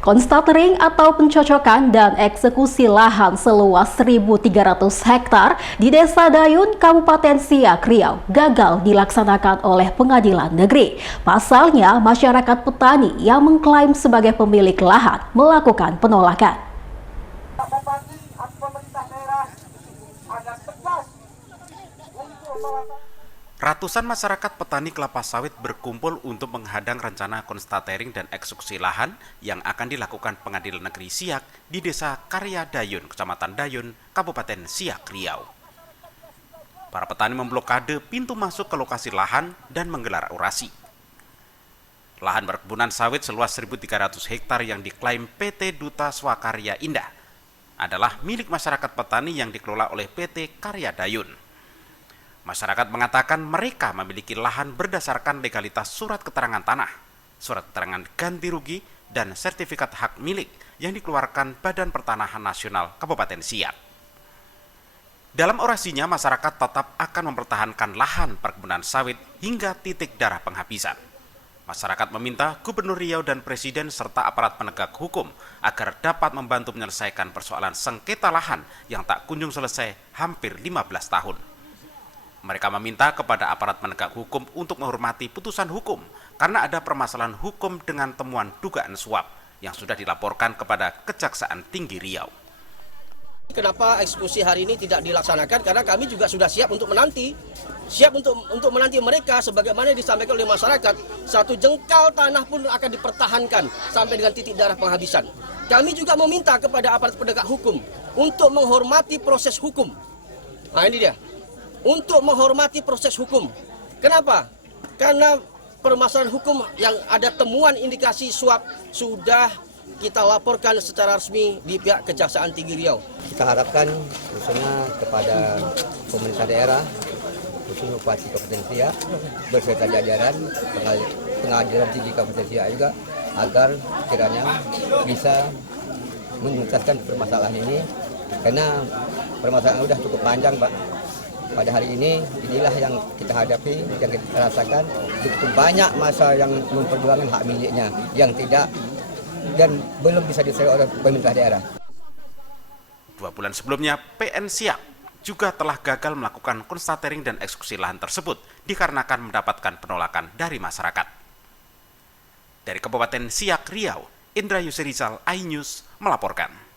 Konstatering atau pencocokan dan eksekusi lahan seluas 1.300 hektar di Desa Dayun, Kabupaten Siak, Riau gagal dilaksanakan oleh Pengadilan Negeri. Pasalnya, masyarakat petani yang mengklaim sebagai pemilik lahan melakukan penolakan. Ratusan masyarakat petani kelapa sawit berkumpul untuk menghadang rencana konstatering dan eksekusi lahan yang akan dilakukan Pengadilan Negeri Siak di Desa Karya Dayun, Kecamatan Dayun, Kabupaten Siak, Riau. Para petani memblokade pintu masuk ke lokasi lahan dan menggelar orasi. Lahan perkebunan sawit seluas 1.300 hektar yang diklaim PT Duta Swakarya Indah adalah milik masyarakat petani yang dikelola oleh PT Karya Dayun. Masyarakat mengatakan mereka memiliki lahan berdasarkan legalitas surat keterangan tanah, surat keterangan ganti rugi, dan sertifikat hak milik yang dikeluarkan Badan Pertanahan Nasional Kabupaten Siak. Dalam orasinya, masyarakat tetap akan mempertahankan lahan perkebunan sawit hingga titik darah penghabisan. Masyarakat meminta Gubernur Riau dan Presiden serta aparat penegak hukum agar dapat membantu menyelesaikan persoalan sengketa lahan yang tak kunjung selesai hampir 15 tahun. Mereka meminta kepada aparat penegak hukum untuk menghormati putusan hukum karena ada permasalahan hukum dengan temuan dugaan suap yang sudah dilaporkan kepada Kejaksaan Tinggi Riau. Kenapa eksekusi hari ini tidak dilaksanakan? Karena kami juga sudah siap untuk menanti. Siap untuk menanti mereka sebagaimana disampaikan oleh masyarakat. Satu jengkal tanah pun akan dipertahankan sampai dengan titik darah penghabisan. Kami juga meminta kepada aparat penegak hukum untuk menghormati proses hukum. Nah ini dia. Untuk menghormati proses hukum. Kenapa? Karena permasalahan hukum yang ada temuan indikasi suap sudah kita laporkan secara resmi di pihak Kejaksaan Tinggi Riau. Kita harapkan khususnya kepada pemerintah daerah, khususnya Bupati Kabupaten Siak, beserta jajaran Pengadilan Tinggi Kabupaten Siak juga, agar kiranya bisa menuntaskan permasalahan ini, karena permasalahan sudah cukup panjang, Pak. Pada hari ini, inilah yang kita hadapi, yang kita rasakan, cukup banyak masa yang memperjuangkan hak miliknya, yang tidak dan belum bisa diselesaikan oleh pemerintah daerah. 2 bulan sebelumnya, PN Siak juga telah gagal melakukan konstatering dan eksekusi lahan tersebut dikarenakan mendapatkan penolakan dari masyarakat. Dari Kabupaten Siak, Riau, Indra Yusri Rizal, iNews melaporkan.